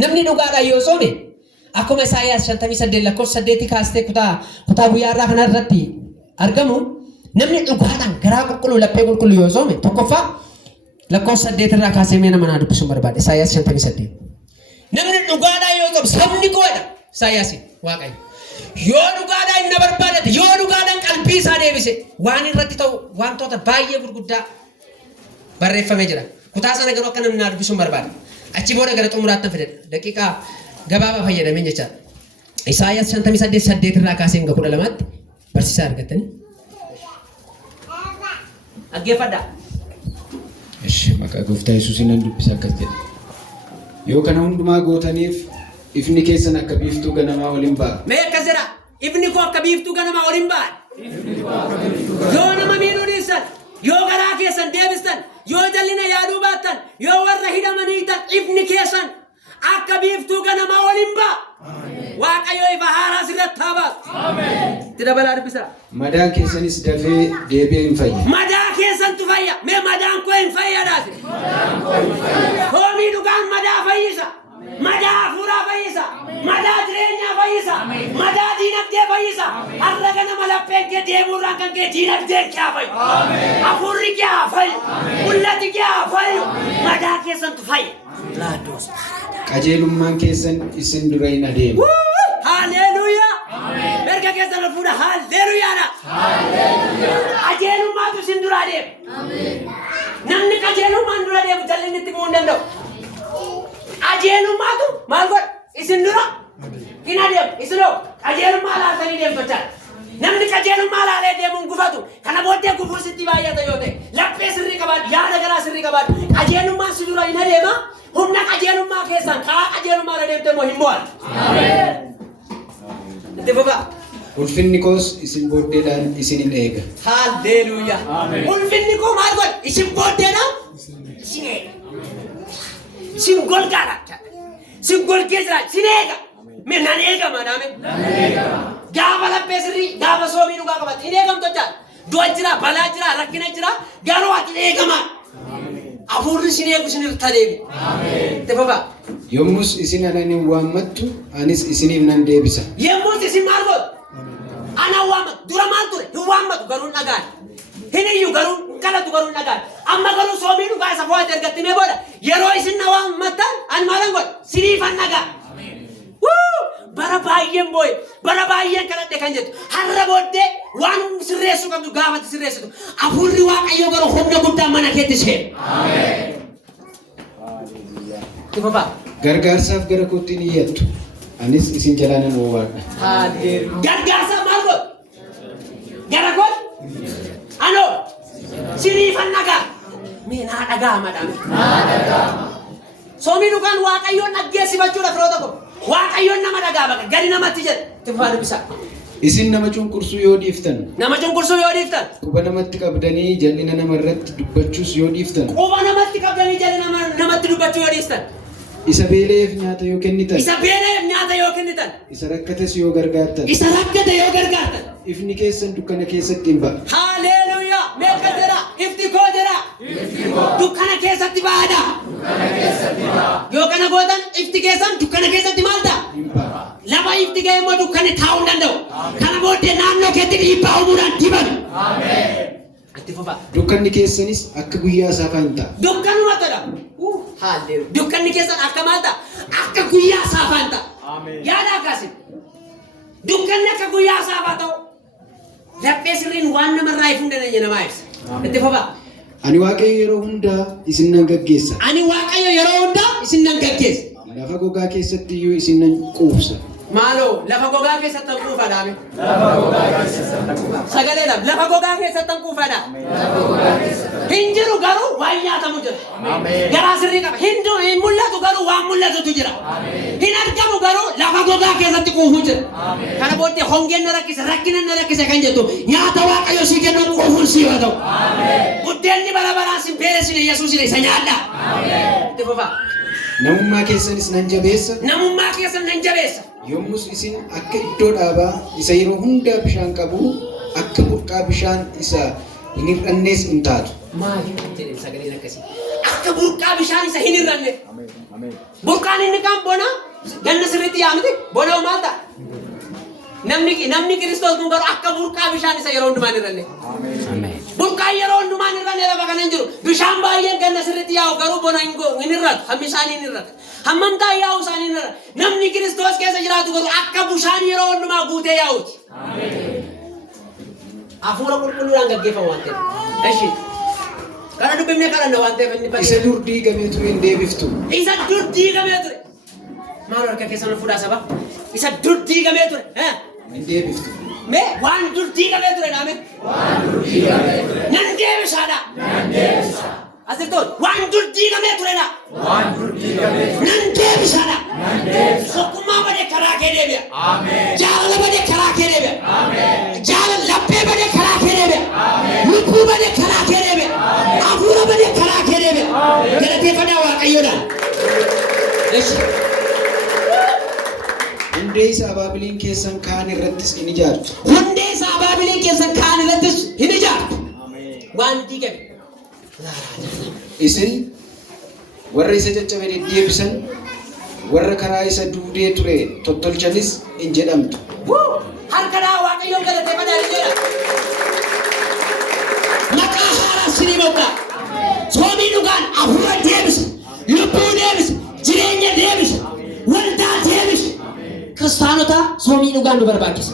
namni dhugaadhaan yoo soome akkuma Isaayyaas 58 lakkoofsa 8 kaastee kutaa guyyaa irraa kana irratti argamu namni dhugaadhaan garaa qulqulluu laphee qulqulluu yoo soome tokkoffaa lakkoofsa 8 irraa kaasee mee nama naa dubbisuu barbaade Isaayyaas 58 namni dhugaadhaan yoo soome sabni koodha Isaayyaas Waaqayyo yoo dhugaadhaan na barbaadate yoo dhugaadhaan qalbii isaa deebise waan irratti ta'u wantoota baay'ee gurguddaa barreeffamee jira kutaa sana garuu akka namni naa dubbisuu barbaade achi booda gara xumuraatti fidadha daqiiqaa gabaabaa fayyadameen jechaadha Isaayyaas 58 irraa kaasee hanga 12tti barsiisaa argattanii dhaggeeffadhaa. Ishi maqaa gooftaa Yesuusiin nan dubbisa akkas jedha. Yoo kana hundumaa gootaniif ifni keessan akka biiftuu ganamaa waliin ba'a. Mee akkas jedha ifni koo akka biiftuu ganamaa waliin ba'a. Yoo nama miidhuu dhiisan yoo garaa keessan deebistan yoo jallina yaaduu baattan yoo warra hidhamanii ta'an ifni keessan akka biiftuu ganamaa waliin ba'a. Waaqayyo ifa haaraa sirratti haa baasu. Itti dabalaa dubbisa. Madaan keessanis dafee deebi'ee hin fayya. Madaa keessantu fayya. Mee madaan koo hin fayyadaati. Hoomii dhugaan madaa fayyisa. Madaa hafuuraa fayyisa. Madaa jireenyaa fayyisa. Madaa diinagdee fayyisa. Har'a ganama lapheen kee deemuurraan kan kee diinagdee kee haa fayyu. Hafuurri kee haa fayyu. Mul'ati kee haa fayyu. Madaa keessantu fayya. Qajeelummaan keessan isin dura hin adeemu. Haleluyaa. Erga keessan ol fuudha haleluyaadha. Qajeelummaatu isin dura adeemu. Namni qajeelummaan dura adeemu jallinni itti bu'uu hin danda'u. Qajeelummaatu maal godha isin dura hin adeemu. Isinoo qajeelummaa laaltanii deemtochaa. Namni qajeelummaa laalee deemuun gufatu kana booddee gufuu sitti baay'ata yoo ta'e laphee sirrii qabaadhu yaada garaa sirrii qabaadhu qajeelummaan si dura hin adeema. Humna qajeelummaa keessan karaa qajeelummaa irra deemtee moo hin mo'an. Itti fufa. Ulfinni koos isin booddeedhaan isin hin eega. Haleluyaa. Ulfinni koo maal godha isin booddeedhaan isin eega. Isin golgaadha. Isin golgee jira isin eega. Mee nan eega maadame. Gaafa laphee sirrii gaafa soomii dhugaa qabatti hin eegamtu jechaa. Du'a jira balaa jira rakkina jira garuu ati eegamaa. Afurri isin eegu isin irra deebi. Itti fufa. Yommus isin ana hin waammattu anis isiniif nan deebisa. Yommus isin maal godhu? Ana waammatu dura maal ture? Hin waammatu garuu hin dhagaan. Hin iyyuu garuu hin kadhatu garuu hin dhagaan. Amma garuu soomii dhugaa isa fo'ate ergatti mee booda yeroo isin na waammattan ani maalan godha? Siniifan dhagaa. Bara baay'een booye bara baay'een kadhadhe kan jettu har'a booddee waan sirreessuu qabdu gaafatti sirreessitu afurri Waaqayyo garuu humna guddaa mana keetti seenu. Gargaarsaaf gara kootti ni iyyattu anis isin jalaa nan oowwaadha. Gargaarsaaf maal godhu? Gara kootti anoo siniifan dhagaa. Mee naa dhagaa madame. Soomii dhugaan Waaqayyoon dhaggeessifachuudha firoo tokko. Waaqayyoon nama dhagaa baqa gadi namatti jedha. Itti fufaa dubbisa. Isin nama cunqursuu yoo dhiiftan. Nama cunqursuu yoo dhiiftan. Quba namatti qabdanii jallina namarratti dubbachuus yoo dhiiftan. Quba namatti qabdanii jallina namatti dubbachuu yoo dhiiftan. Isa beeleef nyaata yoo kennitan. Isa beeleef nyaata yoo kennitan. Isa rakkates yoo gargaartan. Isa rakkate yoo gargaartan. Ifni keessan dukkana keessatti hin ba'a. Haleluyaa. Meeqa jira? Ifti koo jira. Dukkana keessatti ba'aadha. Yoo kana gootan ifti keessan dukkana keessatti maal ta'a? Lafa ifti ga'e immoo dukkana taa'uu hin danda'u. Kana booddee naannoo keetti dhiibbaa uumuudhaan dibame. Itti fufa. Dukkanni keessanis akka guyyaa saafaa hin ta'a. Dukkanuma todha. Haleluyaa. Dukkanni keessan akka maal ta'a? Akka guyyaa saafaa hin ta'a. Yaada akkasii. Dukkanni akka guyyaa saafaa ta'u. Laphee sirriin waan namarraa ifuu hin dandeenye namaa ibsa. Itti fufa. Ani Waaqayyo yeroo hundaa isin nan gaggeessa. Ani Waaqayyo yeroo hundaa isin nan gaggeessa. Lafa gogaa keessatti iyyuu isin nan quubsa. Maaloo lafa gogaa keessatti quufa dhaame. Lafa gogaa keessatti quufa. Sagaleedhaaf lafa gogaa keessatti quufa dhaame. Hin jiru garuu waan nyaatamu jira. Garaa sirrii qaba. Hin mul'atu garuu waan mul'atutu jira. Hin argamu garuu lafa gogaa keessatti quufu jira. Kana booddee hongeen na rakkisa rakkina na rakkisa kan jettu nyaata Waaqayyo si kennu quufuun si yoo ta'u. Buddeenni bara baraan sin beeresine Yesuusin isa nyaadha. Itti fufa. Namummaa keessanis nan jabeessa. Namummaa keessan nan jabeessa. Yommus isin akka iddoo dhaabaa isa yeroo hundaa bishaan qabu akka burqaa bishaan isa hin hir'annees hin taatu. Maali jedhee sagaleen akkasii. akka burqaa bishaan isa hin irranne. Burqaan inni kan bona ganna sirriitti yaamte bona maalta. Namni Kiristoos kun garuu akka burqaa bishaan isa yeroo hundumaan irranne. Burqaan yeroo hundumaan irranne lafa kana hin jiru. Bishaan baay'een ganna sirriitti yaa'u garuu bona hin irratu. Hammi isaanii hin irratu. Hammamtaa yaa'u isaanii hin irratu. Namni Kiristoos keessa jiraatu garuu akka bishaan yeroo hundumaa guutee yaa'uti. Afuura qulqulluudhaan gaggeeffamu waan ta'eef. Eshi. Kana dubbifnee kadhanna waan ta'eef inni baay'ee. Isa dur diigamee ture hin deebiftu. Isa dur diigamee ture. Maal harka keessan fuudhaa saba? Isa dur diigamee ture. Hin deebiftu. Mee waan dur diigamee ture naame? Waan dur diigamee ture. Nan deebisaadha. Nan deebisa. Asirtoon waan dur diigamee turedha. Waan dur diigamee ture. Nan deebisaadha. Nan deebisa. Tokkummaa badee karaa kee deebi'a. Ameen. Jaalala badee karaa kee deebi'a. Ameen. Jaalala laphee badee karaa kee deebi'a. Ameen. Lubbuu badee karaa kee deebi'a. Ameen. Hafuura badee karaa kee deebi'a. Ameen. Galateeffannaa Waaqayyoodhaan. Eshi. Hundee isa abaabiliin keessan kaan irrattis hin ijaartu. Hundee isa abaabiliin keessan kaan irrattis hin ijaartu. Waan diigame. Isin warra isa caccabe deddeebisan warra karaa isa duudee ture tottolchanis hin jedhamtu. Harkadhaa Waaqayyoon galateeffadhaa jedha. Maqaa haaraa sinii moggaa'a. Soomii dhugaan hafuura deebisa. Lubbuu deebisa. Jireenya deebisa. Waldaa deebisa. Kiristaanota soomii dhugaan nu barbaachisa.